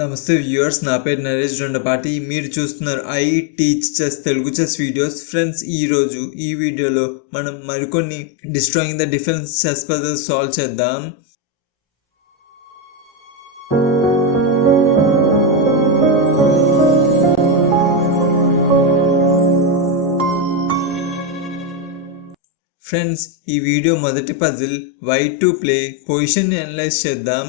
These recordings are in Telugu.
నమస్తే వ్యూవర్స్ నా పేరు నరేష్ రెండపాటి మీరు చూస్తున్నారు I teach chess Telugu chess videos friends ఈరోజు ఈ వీడియోలో మనం మరికొన్ని destroying the defence chess puzzles solve చేద్దాం. ఫ్రెండ్స్ ఈ వీడియో మొదటి puzzle white to play position analyse చేద్దాం.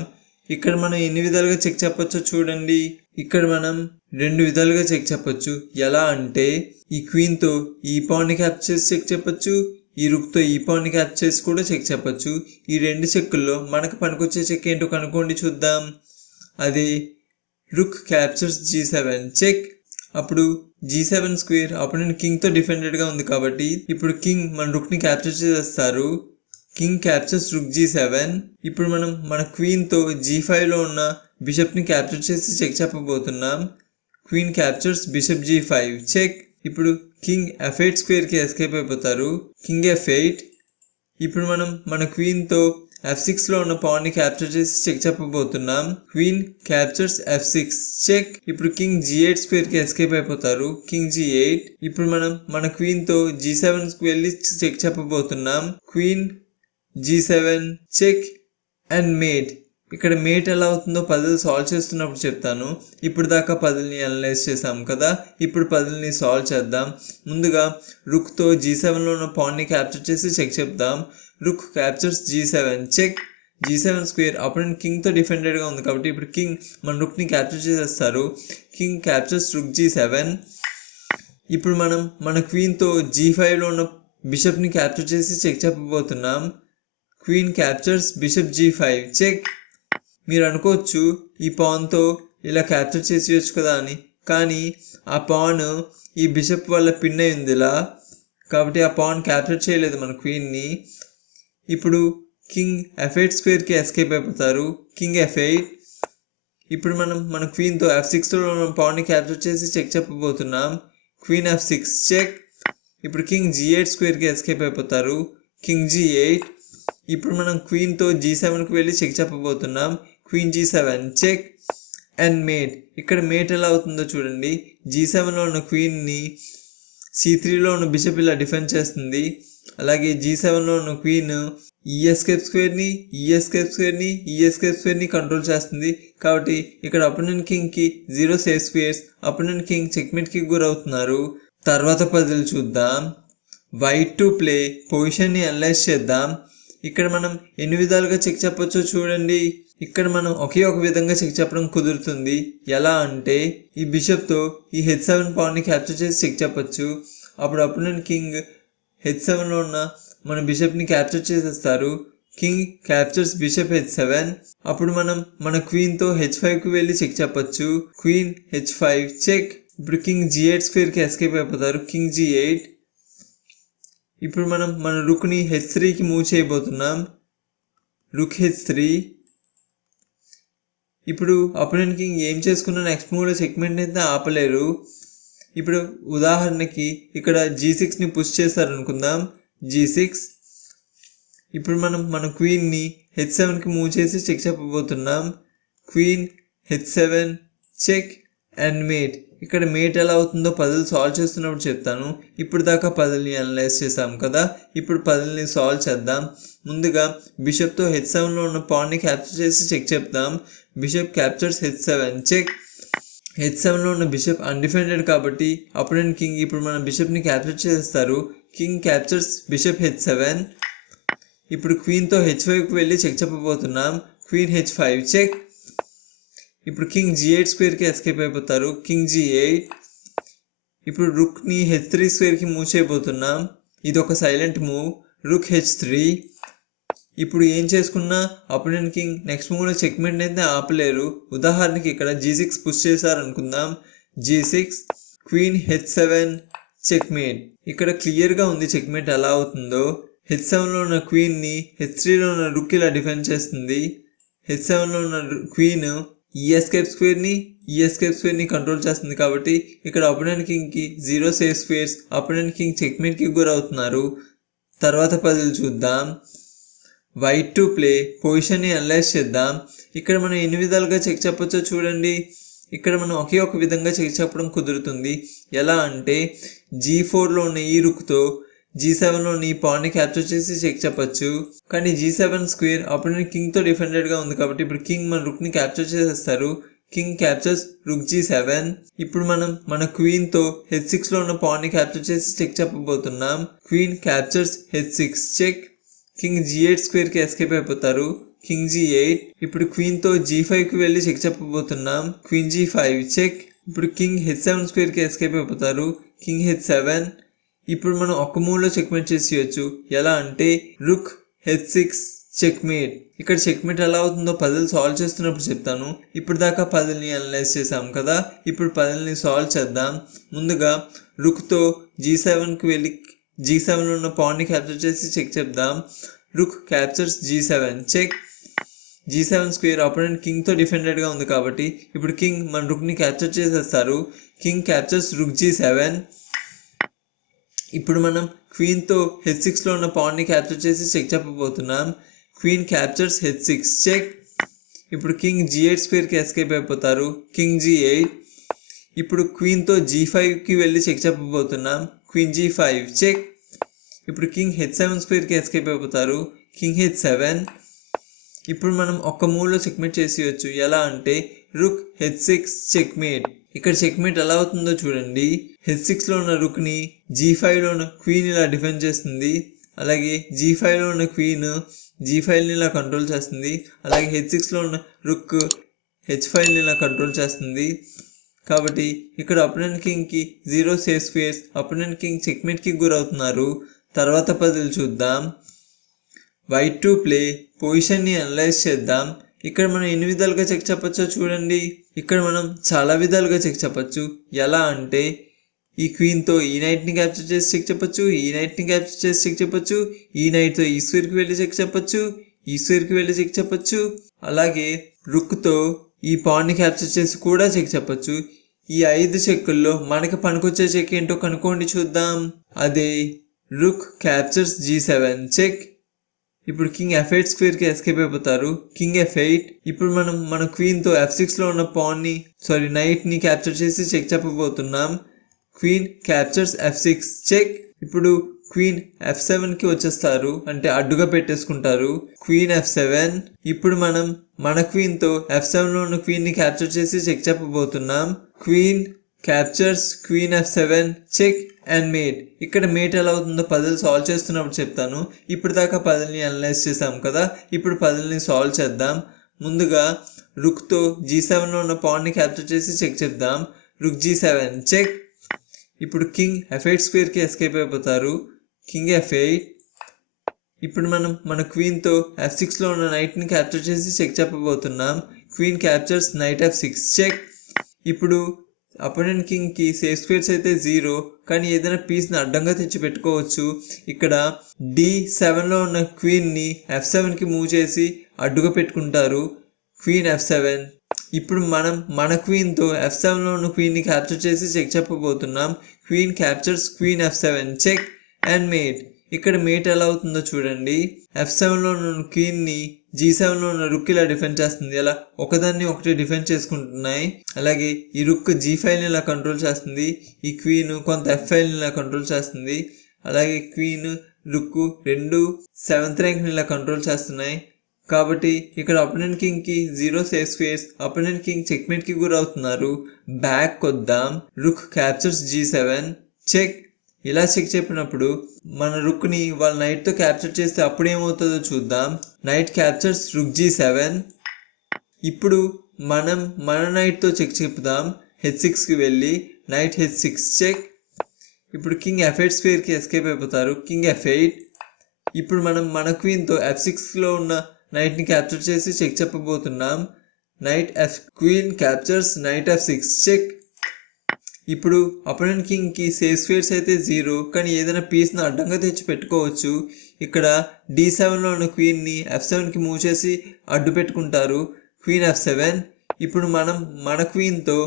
ఇక్కడ మనం ఎన్ని విధాలుగా చెక్ చెప్పొచ్చో చూడండి. ఇక్కడ మనం రెండు విధాలుగా చెక్ చెప్పొచ్చు. ఎలా అంటే ఈ క్వీన్తో ఈ పాన్ని క్యాప్ చేసి చెక్ చెప్పొచ్చు. ఈ రుక్తో ఈ పాన్ని క్యాప్ చేసి కూడా చెక్ చెప్పొచ్చు. ఈ రెండు చెక్కుల్లో మనకు పనికొచ్చే చెక్ ఏంటో కనుక్కోండి చూద్దాం. అది rook captures G seven check అప్పుడు జీ సెవెన్ స్క్వేర్ అప్పుడు నేను కింగ్తో డిఫెండెడ్గా ఉంది కాబట్టి ఇప్పుడు కింగ్ మన రుక్ని క్యాప్చర్ చేసేస్తారు. King captures rook G seven ఇప్పుడు మనం మన క్వీన్తో జీ ఫైవ్లో ఉన్న బిషప్ని క్యాప్చర్ చేసి check చెప్పబోతున్నాం. Queen captures bishop G five check ఇప్పుడు కింగ్ ఎఫ్ ఎయిట్ స్క్వేర్కి ఎస్కేప్ అయిపోతారు. కింగ్ ఎఫ్ ఎయిట్ ఇప్పుడు మనం మన క్వీన్తో ఎఫ్ సిక్స్లో ఉన్న పాన్ని క్యాప్చర్ చేసి check చెప్పబోతున్నాం. Queen captures F six check ఇప్పుడు కింగ్ జీ ఎయిట్ స్క్వేర్కి ఎస్కేప్ అయిపోతారు. కింగ్ జీ ఎయిట్ ఇప్పుడు మనం మన క్వీన్తో జీ సెవెన్కి వెళ్ళి check చెప్పబోతున్నాం. Queen G seven check and mate ఇక్కడ మేట్ ఎలా అవుతుందో పజిల్ సాల్వ్ చేస్తున్నప్పుడు చెప్తాను. ఇప్పుడు దాకా పజిల్ని అనలైజ్ చేసాం కదా. ఇప్పుడు పజిల్ని సాల్వ్ చేద్దాం. ముందుగా రుక్తో జీ సెవెన్లో ఉన్న పాన్ని క్యాప్చర్ చేసి చెక్ చెప్దాం. Rook captures G seven check G seven square అప్పుడు కింగ్తో డిఫెండెడ్గా ఉంది కాబట్టి ఇప్పుడు కింగ్ మన రుక్ని క్యాప్చర్ చేసేస్తారు. King captures rook G seven ఇప్పుడు మనం మన క్వీన్తో జీ ఫైవ్లో ఉన్న బిషప్ని క్యాప్చర్ చేసి check చెప్పబోతున్నాం. Queen captures bishop G five check మీరు అనుకోవచ్చు ఈ పాన్తో ఇలా క్యాప్చర్ చేసేయచ్చు కదా అని. కానీ ఆ పాన్ ఈ బిషప్ వల్ల పిన్ అయింది ఇలా కాబట్టి ఆ పాన్ క్యాప్చర్ చేయలేదు మన క్వీన్ని ఇప్పుడు కింగ్ ఎఫ్ ఎయిట్ స్క్వేర్కి ఎస్కేప్ అయిపోతారు. కింగ్ ఎఫ్ ఎయిట్ ఇప్పుడు మనం మన క్వీన్తో ఎఫ్ సిక్స్లో మనం పాన్ని క్యాప్చర్ చేసి చెక్ చెప్పబోతున్నాం. క్వీన్ ఎఫ్ సిక్స్ చెక్ ఇప్పుడు కింగ్ జీ ఎయిట్ స్క్వేర్కి ఎస్కేప్ అయిపోతారు. కింగ్ జీ ఎయిట్ ఇప్పుడు మనం క్వీన్తో జీ సెవెన్కి వెళ్ళి check చెప్పబోతున్నాం. Queen G seven check and mate ఇక్కడ మేట్ ఎలా అవుతుందో చూడండి. జీ సెవెన్లో ఉన్న క్వీన్ని సి త్రీలో ఉన్న బిషప్ ఇలా డిఫెండ్ చేస్తుంది. అలాగే జీ సెవెన్లో ఉన్న క్వీన్ ఈఎస్కేప్ స్క్వేర్ని ఈఎస్కేప్ స్క్వేర్ని ఈఎస్కేప్ స్క్వేర్ని కంట్రోల్ చేస్తుంది. కాబట్టి ఇక్కడ opponent కింగ్కి zero safe squares opponent king చెక్మెట్కి గురవుతున్నారు. తర్వాత పజిల్ చూద్దాం. వైట్ టు ప్లే పొజిషన్ని అనలైజ్ చేద్దాం. ఇక్కడ మనం ఎన్ని విధాలుగా చెక్ చెప్పచ్చో చూడండి. ఇక్కడ మనం ఒకే ఒక విధంగా చెక్ చెప్పడం కుదురుతుంది. ఎలా అంటే ఈ బిషప్తో ఈ హెచ్ సెవెన్ పాయింట్ని క్యాప్చర్ చేసి చెక్ చెప్పచ్చు. అప్పుడు అపోనెంట్ కింగ్ హెచ్ సెవెన్లో ఉన్న మన బిషప్ని క్యాప్చర్ చేసేస్తారు? King captures bishop H seven. అప్పుడు మనం మన క్వీన్తో హెచ్ ఫైవ్కి వెళ్ళి చెక్ చెప్పచ్చు. Queen H five check. ఇప్పుడు కింగ్ జీ ఎయిట్ స్క్వేర్కి ఎస్కేప్ అయిపోతారు. King G eight. ఇప్పుడు మనం మన రుక్ని హెచ్ త్రీకి మూవ్ చేయబోతున్నాం. Rook H three. ఇప్పుడు అపోనెంట్ కింగ్ ఏం చేసుకున్న నెక్స్ట్ మూవ్లో చెక్మెంట్ అయితే ఆపలేరు. ఇప్పుడు ఉదాహరణకి ఇక్కడ జీ సిక్స్ని పుష్ చేశారనుకుందాం. జీ సిక్స్ ఇప్పుడు మనం మన క్వీన్ని హెచ్ సెవెన్కి మూవ్ చేసి check చెప్పబోతున్నాం. Queen H seven check and mate ఇక్కడ మేట్ ఎలా అవుతుందో పజిల్ సాల్వ్ చేస్తున్నప్పుడు చెప్తాను. ఇప్పుడు దాకా పజిల్ని అనలైజ్ చేసాం కదా? ఇప్పుడు పజిల్ని సాల్వ్ చేద్దాం. ముందుగా బిషప్తో హెచ్ సెవెన్లో ఉన్న పాన్ని క్యాప్చర్ చేసి చెక్ చెప్తాం bishop captures H seven check H సెవెన్లో ఉన్న బిషప్ అన్డిఫెండెడ్ కాబట్టి అపోనెంట్ కింగ్ ఇప్పుడు మన బిషప్ని క్యాప్చర్ చేస్తారు. King captures bishop H seven ఇప్పుడు క్వీన్తో హెచ్ ఫైవ్కి వెళ్ళి చెక్ చెప్పబోతున్నాం. క్వీన్ హెచ్ ఫైవ్ చెక్ ఇప్పుడు కింగ్ జీ ఎయిట్ స్క్వేర్కి ఎస్కేప్ అయిపోతారు. కింగ్ జీ ఎయిట్ ఇప్పుడు రుక్ని హెచ్ త్రీ స్క్వేర్కి మూవ్ చేయబోతున్నాం. ఇది ఒక silent move rook H three ఇప్పుడు ఏం చేసుకున్నా? అపోనెంట్ కింగ్ నెక్స్ట్ మూవ్లో చెక్మెంట్ అయితే ఆపలేరు. ఉదాహరణకి ఇక్కడ G six push చేశారనుకుందాం. G six queen H seven checkmate ఇక్కడ క్లియర్గా ఉంది చెక్మేట్ ఎలా అవుతుందో. హెచ్ సెవెన్లో ఉన్న క్వీన్ని హెచ్ త్రీలో ఉన్న రుక్ ఇలా డిఫెండ్ చేస్తుంది? హెచ్ సెవెన్లో ఉన్న క్వీన్ ఈ ఎస్కేప్ స్క్వేర్ని ఈ ఎస్కేప్ స్క్వేర్ని కంట్రోల్ చేస్తుంది కాబట్టి ఇక్కడ opponent కింగ్కి zero safe squares opponent king చెక్మేట్కి గురవుతున్నారు. తర్వాత పదులు చూద్దాం. వైట్ టు ప్లే పొజిషన్ని అనలైజ్ చేద్దాం. ఇక్కడ మనం ఎన్ని విధాలుగా చెక్ చెప్పచ్చో చూడండి. ఇక్కడ మనం ఒకే ఒక విధంగా చెక్ చెప్పడం కుదురుతుంది. ఎలా అంటే జీ ఫోర్లో ఉన్న ఈ రుక్తో జీ సెవెన్లో ఈ పాన్ని క్యాప్చర్ చేసి చెక్ చెప్పొచ్చు. కానీ జీ సెవెన్ స్క్వేర్ అప్పుడు కింగ్తో డిఫెండెడ్గా ఉంది కాబట్టి ఇప్పుడు కింగ్ మన రుక్ని క్యాప్చర్ చేసేస్తారు. King captures rook G seven ఇప్పుడు మనం మన క్వీన్తో హెచ్ సిక్స్లో ఉన్న పాన్ని క్యాప్చర్ చేసి check చెప్పబోతున్నాం. Queen captures H six check king G eight స్క్వేర్కి escape అయిపోతారు. కింగ్ జీ ఎయిట్ ఇప్పుడు క్వీన్తో జీ ఫైవ్కి వెళ్ళి చెక్ చెప్పబోతున్నాం. క్వీన్ జీ ఫైవ్ చెక్ ఇప్పుడు కింగ్ హెచ్ సెవెన్ స్క్వేర్కి ఎస్కేప్ అయిపోతారు. కింగ్ హెచ్ సెవెన్ ఇప్పుడు మనం ఒక్క మూవ్లో చెక్మేట్ చేసేయచ్చు. ఎలా అంటే రుక్ హెచ్ సిక్స్ చెక్మేట్ ఇక్కడ చెక్మేట్ ఎలా అవుతుందో పజిల్ సాల్వ్ చేస్తున్నప్పుడు చెప్తాను. ఇప్పుడు దాకా పజిల్ని అనలైజ్ చేసాం కదా. ఇప్పుడు పజిల్ని సాల్వ్ చేద్దాం. ముందుగా రుక్తో జీ సెవెన్కి వెళ్ళి జీ సెవెన్లో ఉన్న పాన్ని క్యాప్చర్ చేసి చెక్ చెప్దాం. Rook captures G seven check G seven square opponent కింగ్తో డిఫెండెడ్గా ఉంది కాబట్టి ఇప్పుడు కింగ్ మన రుక్ని క్యాప్చర్ చేసేస్తారు. King captures rook G seven ఇప్పుడు మనం క్వీన్తో హెచ్ సిక్స్లో ఉన్న పాన్ని క్యాప్చర్ చేసి check చెప్పబోతున్నాం. Queen captures H six check. ఇప్పుడు కింగ్ జీ ఎయిట్ స్పేర్కి ఎస్కేప్ అయిపోతారు. King G eight. ఇప్పుడు క్వీన్తో జీ ఫైవ్కి వెళ్ళి check చెప్పబోతున్నాం. Queen G five. Check. ఇప్పుడు కింగ్ హెచ్ సెవెన్ స్క్వేర్కి ఎస్కేప్ అయిపోతారు. King H seven. ఇప్పుడు మనం ఒక్క మూవ్లో చెక్మేట్ చేసేయచ్చు ఎలా అంటే రుక్ హెచ్ సిక్స్ చెక్మేట్. ఇక్కడ చెక్మేట్ ఎలా అవుతుందో చూడండి. హెచ్ సిక్స్లో ఉన్న రుక్ని జీ ఫైవ్లో ఉన్న క్వీన్ ఇలా డిఫెండ్ చేస్తుంది. అలాగే జీ ఫైవ్లో ఉన్న క్వీన్ జీ ఫైవ్ని ఇలా కంట్రోల్ చేస్తుంది. అలాగే హెచ్ సిక్స్లో ఉన్న రుక్ హెచ్ ఫైవ్ని ఇలా కంట్రోల్ చేస్తుంది. కాబట్టి ఇక్కడ opponent కింగ్కి zero safe space opponent king చెక్మేట్కి గురవుతున్నారు. తర్వాత పదులు చూద్దాం. వైట్ టు ప్లే పొజిషన్ని అనలైజ్ చేద్దాం. ఇక్కడ మనం ఎన్ని విధాలుగా చెక్ చెప్పచ్చో చూడండి. ఇక్కడ మనం చాలా విధాలుగా చెక్ చెప్పచ్చు. ఎలా అంటే ఈ క్వీన్తో ఈ నైట్ని క్యాప్చర్ చేసి చెక్ చెప్పచ్చు ఈ నైట్ని క్యాప్చర్ చేసి చెక్ చెప్పచ్చు ఈ నైట్తో ఈశ్వర్కి వెళ్ళి చెక్ చెప్పచ్చు ఈశ్వర్కి వెళ్ళి చెక్ చెప్పచ్చు. అలాగే రుక్తో ఈ పాన్ని క్యాప్చర్ చేసి కూడా చెక్ చెప్పచ్చు. ఈ ఐదు చెక్కుల్లో మనకి పనికొచ్చే చెక్ ఏంటో కనుక్కోండి చూద్దాం. అదే rook captures G seven check. ఇప్పుడు కింగ్ ఎఫ్ ఎయిట్ స్క్వేర్కి ఎస్కేప్ అయిపోతారు. కింగ్ ఎఫ్ ఎయిట్ ఇప్పుడు మనం మన క్వీన్తో ఎఫ్ సిక్స్లో ఉన్న పాన్ని సారీ నైట్ని క్యాప్చర్ చేసి check చెప్పబోతున్నాం. Queen captures F six check ఇప్పుడు క్వీన్ ఎఫ్ సెవెన్కి వచ్చేస్తారు అంటే అడ్డుగా పెట్టేసుకుంటారు. క్వీన్ ఎఫ్ సెవెన్ ఇప్పుడు మనం మన క్వీన్తో ఎఫ్ సెవెన్లో ఉన్న క్వీన్ని క్యాప్చర్ చేసి check చెప్పబోతున్నాం. Queen captures queen F seven check and mate ఇక్కడ మేట్ ఎలా అవుతుందో పజిల్ సాల్వ్ చేస్తున్నప్పుడు చెప్తాను. ఇప్పుడు దాకా పజిల్ని అనలైజ్ చేసాం కదా. ఇప్పుడు పజిల్ని సాల్వ్ చేద్దాం. ముందుగా రుక్తో జీ సెవెన్లో ఉన్న పాయింట్ని క్యాప్చర్ చేసి చెక్ చెప్దాం రుక్ జీ సెవెన్ చెక్ ఇప్పుడు కింగ్ ఎఫైట్ స్క్వేర్కి ఎస్కేప్ అయిపోతారు. కింగ్ ఎఫైట్ ఇప్పుడు మనం మన క్వీన్తో ఎఫ్ సిక్స్లో ఉన్న నైట్ని క్యాప్చర్ చేసి check చెప్పబోతున్నాం. Queen captures knight F six check ఇప్పుడు అపోనెంట్ కింగ్కి సేఫ్ స్క్వేర్స్ అయితే జీరో కానీ ఏదైనా పీస్ని అడ్డంగా తెచ్చి పెట్టుకోవచ్చు ఇక్కడ డి సెవెన్లో ఉన్న క్వీన్ని ఎఫ్ సెవెన్కి మూవ్ చేసి అడ్డుగా పెట్టుకుంటారు. క్వీన్ ఎఫ్ సెవెన్ ఇప్పుడు మనం మన క్వీన్తో ఎఫ్ సెవెన్లో ఉన్న క్వీన్ని క్యాప్చర్ చేసి check చెప్పబోతున్నాం. Queen captures queen F seven check and mate ఇక్కడ మేట్ ఎలా అవుతుందో చూడండి. ఎఫ్ సెవెన్లో ఉన్న క్వీన్ని జీ సెవెన్లో ఉన్న రుక్ ఇలా డిఫెండ్ చేస్తుంది. అలా ఒకదాన్ని ఒకటి డిఫెండ్ చేసుకుంటున్నాయి. అలాగే ఈ రుక్ జీ ఫైవ్ని ఇలా కంట్రోల్ చేస్తుంది. ఈ క్వీన్ కొంత ఎఫ్ ఫైవ్ని ఇలా కంట్రోల్ చేస్తుంది. అలాగే క్వీన్ రుక్ రెండు సెవెంత్ ర్యాంక్ని ఇలా కంట్రోల్ చేస్తున్నాయి. కాబట్టి ఇక్కడ opponent కింగ్కి zero safe space opponent king చెక్మేట్కి గురవుతున్నారు back కొద్దాం. Rook captures G seven check ఇలా చెక్ చెప్పినప్పుడు మన రుక్ని వాళ్ళ నైట్తో క్యాప్చర్ చేస్తే అప్పుడు ఏమవుతుందో చూద్దాం. Knight captures rook G seven. ఇప్పుడు మనం మన నైట్తో చెక్ చెప్దాం. హెచ్ సిక్స్కి వెళ్ళి నైట్ హెచ్ సిక్స్ చెక్. ఇప్పుడు కింగ్ ఎఫ్ ఎయిట్ స్క్వేర్కి ఎస్కేప్ అయిపోతారు. King F eight. ఇప్పుడు మనం మన క్వీన్తో ఎఫ్ సిక్స్లో ఉన్న నైట్ని క్యాప్చర్ చేసి check చెప్పబోతున్నాం. Knight F queen captures knight F six check. ఇప్పుడు అపోనెంట్ కింగ్కి సేఫ్ స్క్వేర్స్ అయితే జీరో కానీ ఏదైనా పీస్ని అడ్డంగా తెచ్చి పెట్టుకోవచ్చు. ఇక్కడ డి సెవెన్లో ఉన్న క్వీన్ని ఎఫ్ సెవెన్కి మూవ్ చేసి అడ్డు పెట్టుకుంటారు. క్వీన్ ఎఫ్ సెవెన్ ఇప్పుడు మనం మన క్వీన్తో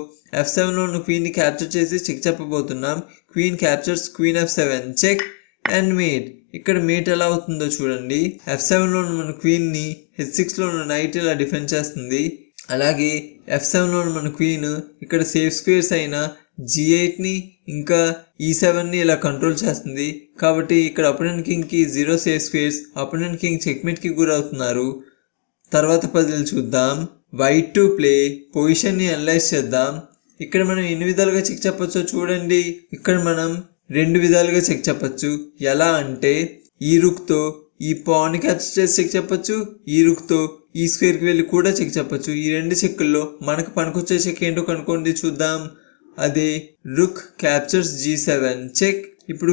ఎఫ్ సెవెన్లో ఉన్న క్వీన్ని క్యాప్చర్ చేసి check చెప్పబోతున్నాం. Queen captures queen F seven check and mate ఇక్కడ మేట్ ఎలా అవుతుందో చూడండి. ఎఫ్ సెవెన్లో ఉన్న మన క్వీన్ని హెచ్ సిక్స్లో ఉన్న నైట్ ఇలా డిఫెండ్ చేస్తుంది. అలాగే ఎఫ్ సెవెన్లో ఉన్న మన క్వీన్ ఇక్కడ సేఫ్ స్క్వేర్స్ అయిన జీ ఎయిట్ని ఇంకా e ఈ సెవెన్ని ఇలా కంట్రోల్ చేస్తుంది. కాబట్టి ఇక్కడ opponent కింగ్కి zero safe squares opponent king చెక్మేట్కి గురవుతున్నారు. తర్వాత పజిల్ చూద్దాం. వైట్ టు ప్లే పొజిషన్ని అనలైజ్ చేద్దాం. ఇక్కడ మనం ఎన్ని విధాలుగా చెక్ చెప్పచ్చో చూడండి. ఇక్కడ మనం రెండు విధాలుగా చెక్ చెప్పచ్చు. ఎలా అంటే ఈ రుక్తో ఈ పాన్ క్యాప్చర్ చేసి చెక్ చెప్పచ్చు. ఈ e రుక్తో ఈ e స్క్వేర్కి వెళ్ళి కూడా చెక్ చెప్పచ్చు. ఈ రెండు చెక్కుల్లో మనకు పనికొచ్చే చెక్ ఏంటో కనుక్కోండి చూద్దాం. అదే rook captures G seven check ఇప్పుడు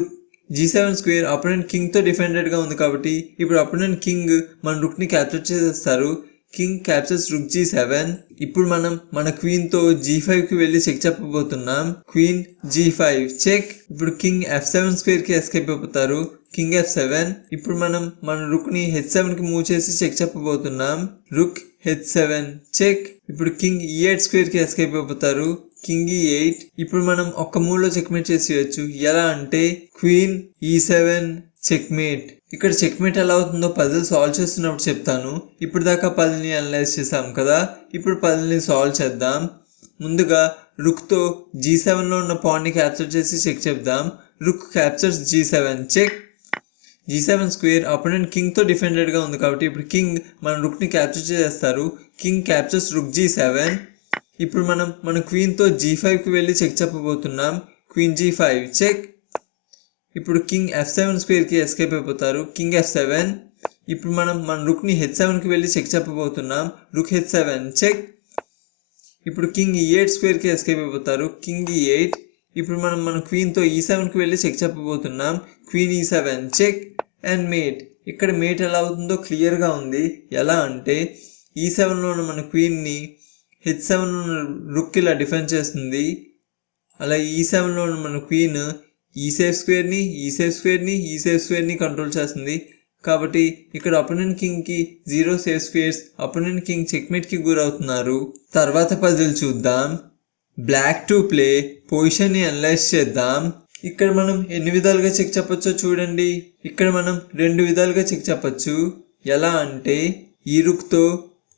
జీ సెవెన్ స్క్వేర్ అపోనెంట్ కింగ్తో డిఫెండెడ్గా ఉంది కాబట్టి ఇప్పుడు అపోనెంట్ కింగ్ మన రుక్ని క్యాప్చర్ చేసేస్తారు. King captures rook G seven ఇప్పుడు మనం మన క్వీన్తో జీ ఫైవ్కి వెళ్ళి చెక్ చెప్పబోతున్నాం. క్వీన్ జీ ఫైవ్ చెక్ ఇప్పుడు కింగ్ ఎఫ్ సెవెన్ స్క్వేర్కి ఎస్కేప్ అయిపోతారు. కింగ్ ఎఫ్ సెవెన్ ఇప్పుడు మనం మన రుక్ని హెచ్ సెవెన్కి మూవ్ చేసి చెక్ చెప్పబోతున్నాం. రుక్ హెచ్ సెవెన్ చెక్ ఇప్పుడు కింగ్ ఈ ఎయిట్ స్క్వేర్కి ఎస్కేప్ అయిపోతారు. King E eight. ఇప్పుడు మనం ఒక్క మూవ్లో చెక్మేట్ చేసేయచ్చు. ఎలా అంటే క్వీన్ ఈ సెవెన్ చెక్మేట్ ఇక్కడ చెక్మేట్ ఎలా అవుతుందో పజిల్ సాల్వ్ చేస్తున్నప్పుడు చెప్తాను. ఇప్పుడు దాకా పజిల్ని అనలైజ్ చేసాం కదా. ఇప్పుడు పజిల్ని సాల్వ్ చేద్దాం. ముందుగా రుక్తో జీ సెవెన్లో ఉన్న పాయింట్ని క్యాప్చర్ చేసి చెక్ చెప్దాం. Rook captures G seven check G seven square opponent కింగ్తో డిఫెండెడ్గా ఉంది కాబట్టి ఇప్పుడు కింగ్ మన రుక్ని క్యాప్చర్ చేస్తారు king captures rook G seven ఇప్పుడు మనం మన క్వీన్తో జీ ఫైవ్కి వెళ్ళి చెక్ చెప్పబోతున్నాం. క్వీన్ జీ ఫైవ్ చెక్ ఇప్పుడు కింగ్ ఎఫ్ సెవెన్ స్క్వేర్కి ఎస్కేప్ అయిపోతారు. కింగ్ ఎఫ్ సెవెన్ ఇప్పుడు మనం మన రుక్ని హెచ్ సెవెన్కి వెళ్ళి చెక్ చెప్పబోతున్నాం. రుక్ హెచ్ సెవెన్ చెక్ ఇప్పుడు కింగ్ ఈ ఎయిట్ స్క్వేర్కి ఎస్కేప్ అయిపోతారు. కింగ్ ఈ ఎయిట్ ఇప్పుడు మనం మన క్వీన్తో ఈ సెవెన్కి వెళ్ళి check చెప్పబోతున్నాం. Queen E seven check and mate ఇక్కడ మేట్ ఎలా అవుతుందో క్లియర్గా ఉంది. ఎలా అంటే ఈ సెవెన్లో ఉన్న మన క్వీన్ని హెచ్ సెవెన్ రుక్ ఇలా డిఫెండ్ చేస్తుంది అలా ఈ సెవెన్లో ఉన్న మన క్వీన్ ఈ సేఫ్ స్క్వేర్ని ఈ సేఫ్ స్క్వేర్ని ఈ సేఫ్ స్క్వేర్ని కంట్రోల్ చేస్తుంది కాబట్టి ఇక్కడ opponent కింగ్కి zero safe squares opponent king చెక్మేట్కి గురవుతున్నారు తర్వాత పజిల్ చూద్దాం బ్లాక్ టు ప్లే పొజిషన్ని అనలైజ్ చేద్దాం ఇక్కడ మనం ఎన్ని విధాలుగా చెక్ చెప్పచ్చో చూడండి ఇక్కడ మనం రెండు విధాలుగా చెక్ చెప్పచ్చు ఎలా అంటే ఈ రుక్తో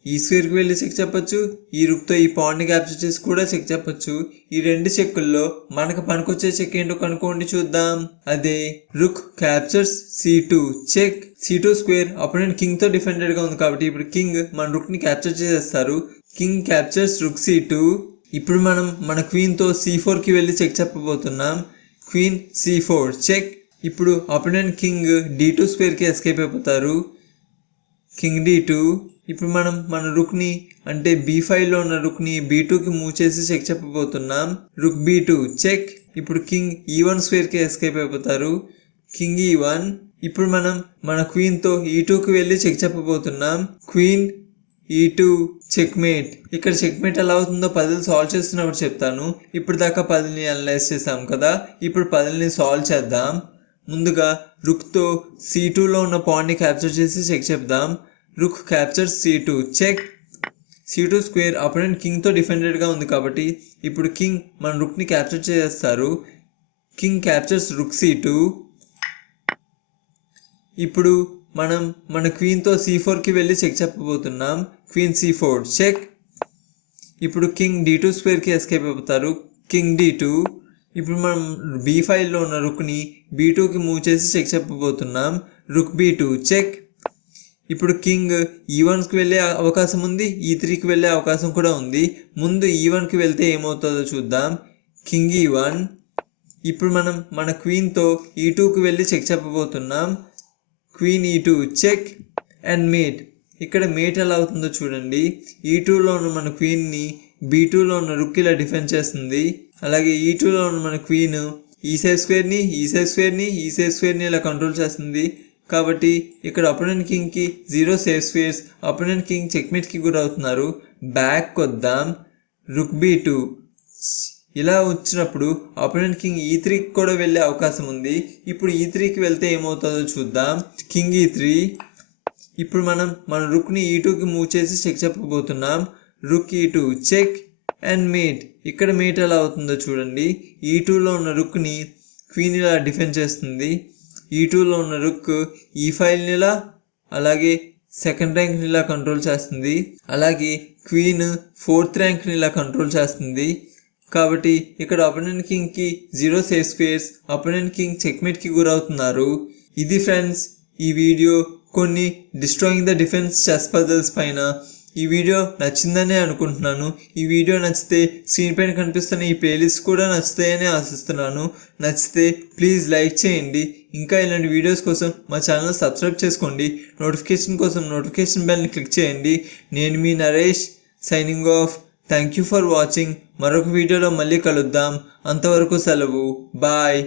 ఈ స్క్వేర్కి వెళ్ళి చెక్ చెప్పొచ్చు ఈ రుక్తో ఈ పాయింట్ని క్యాప్చర్ చేసి కూడా చెక్ చెప్పొచ్చు. ఈ రెండు చెక్కుల్లో మనకు పనికొచ్చే చెక్ ఏంటో కనుక్కోండి చూద్దాం. అదే rook captures C two check. C two square opponent కింగ్తో డిఫెండెడ్గా ఉంది కాబట్టి ఇప్పుడు కింగ్ మన రుక్ని క్యాప్చర్ చేసేస్తారు. King captures rook C two. ఇప్పుడు మనం మన క్వీన్తో సి ఫోర్కి వెళ్ళి check చెప్పబోతున్నాం. Queen C four check. ఇప్పుడు అపోనెంట్ కింగ్ డి టూ స్క్వేర్కి ఎస్కేప్ అయిపోతారు. కింగ్ డి టూ ఇప్పుడు మనం మన రుక్ని అంటే బీ ఫైవ్లో ఉన్న రుక్ని బీ టూకి మూవ్ చేసి చెక్ చెప్పబోతున్నాం. రుక్ బీ టూ చెక్ ఇప్పుడు కింగ్ ఈ వన్ స్క్వేర్కి ఎస్కేప్ అయిపోతారు. కింగ్ ఈ వన్ ఇప్పుడు మనం మన క్వీన్తో ఈ టూకి వెళ్ళి చెక్ చెప్పబోతున్నాం. క్వీన్ ఈ టూ చెక్మేట్ ఇక్కడ చెక్మేట్ ఎలా అవుతుందో పదులు సాల్వ్ చేస్తున్నప్పుడు చెప్తాను. ఇప్పుడు దాకా పజిల్ని అనలైజ్ చేసాం కదా. ఇప్పుడు పదుల్ని సాల్వ్ చేద్దాం. ముందుగా రుక్తో సి టూలో ఉన్న పాయింట్ని క్యాప్చర్ చేసి చెక్ చెప్దాం. Rook capture C two check C two square opponent కింగ్తో డిఫెండెడ్గా ఉంది కాబట్టి ఇప్పుడు కింగ్ మన రుక్ని క్యాప్చర్ చేస్తారు. King captures rook C two ఇప్పుడు మనం మన క్వీన్తో సి ఫోర్కి వెళ్ళి చెక్ చెప్పబోతున్నాం. క్వీన్ సి ఫోర్ చెక్ ఇప్పుడు కింగ్ డి టూ స్క్వేర్కి ఎస్కేప్ అయిపోతారు. కింగ్ డి టూ ఇప్పుడు మనం బీ ఫైవ్లో ఉన్న రుక్ని బీ టూకి మూవ్ చేసి చెక్ చెప్పబోతున్నాం. రుక్ బీ టూ చెక్ ఇప్పుడు కింగ్ ఈ వన్కి వెళ్ళే అవకాశం ఉంది e ఈ త్రీకి వెళ్ళే అవకాశం కూడా ఉంది. ముందు ఈ వన్కి వెళ్తే ఏమవుతుందో చూద్దాం. కింగ్ ఈ వన్ ఇప్పుడు మనం మన క్వీన్తో ఈ టూకి వెళ్ళి check చెప్పబోతున్నాం. Queen E two check and mate. ఇక్కడ మేట్ ఎలా అవుతుందో చూడండి. ఈ టూలో ఉన్న మన క్వీన్ని బీ టూలో ఉన్న రుక్ ఇలా డిఫెండ్ చేస్తుంది. అలాగే ఈ టూలో ఉన్న మన క్వీన్ ఈ సైడ్ స్క్వేర్ని ఈ సైడ్ స్క్వేర్ని ఈ సైడ్ స్క్వేర్ని ఇలా కంట్రోల్ చేస్తుంది. కాబట్టి ఇక్కడ opponent కింగ్కి zero safe space opponent king చెక్మేట్కి గురవుతున్నారు బ్యాక్ కొద్దాం. రుక్ బీ టూ ఇలా వచ్చినప్పుడు అపోనెంట్ కింగ్ ఈ త్రీకి కూడా వెళ్ళే అవకాశం ఉంది. ఇప్పుడు e ఈ త్రీకి వెళ్తే ఏమవుతుందో చూద్దాం. కింగ్ ఈ త్రీ ఇప్పుడు మనం మన రుక్ని ఈ టూకి మూవ్ చేసి check చెప్పబోతున్నాం. Rook E two check and mate ఇక్కడ మేట్ ఎలా అవుతుందో చూడండి. E ఈ టూలో ఉన్న రుక్ని క్వీన్ ఇలా డిఫెండ్ చేస్తుంది. E ఈ టూలో ఉన్న రుక్ ఈ ఫైల్ని ఇలా అలాగే సెకండ్ ర్యాంక్ని ఇలా కంట్రోల్ చేస్తుంది. అలాగే క్వీన్ ఫోర్త్ ర్యాంక్ని ఇలా కంట్రోల్ చేస్తుంది. కాబట్టి ఇక్కడ opponent కింగ్కి zero safe space opponent king చెక్మేట్కి గురవుతున్నారు. ఇది ఫ్రెండ్స్ ఈ వీడియో కొన్ని destroying the defence chess puzzles పైన ఈ వీడియో నచ్చిందనే అనుకుంటున్నాను. ఈ వీడియో నచ్చితే స్క్రీన్ పైన కనిపిస్తున్న ఈ ప్లేలిస్ట్ కూడా నచ్చుతాయని ఆశిస్తున్నాను. నచ్చితే ప్లీజ్ లైక్ చేయండి. ఇంకా ఇలాంటి వీడియోస్ కోసం మా ఛానల్ సబ్స్క్రైబ్ చేసుకోండి. నోటిఫికేషన్ కోసం నోటిఫికేషన్ బెల్ని క్లిక్ చేయండి. నేను మీ Naresh signing off. Thank you for watching. మరొక వీడియోలో మళ్ళీ కలుద్దాం. అంతవరకు సెలవు. బాయ్.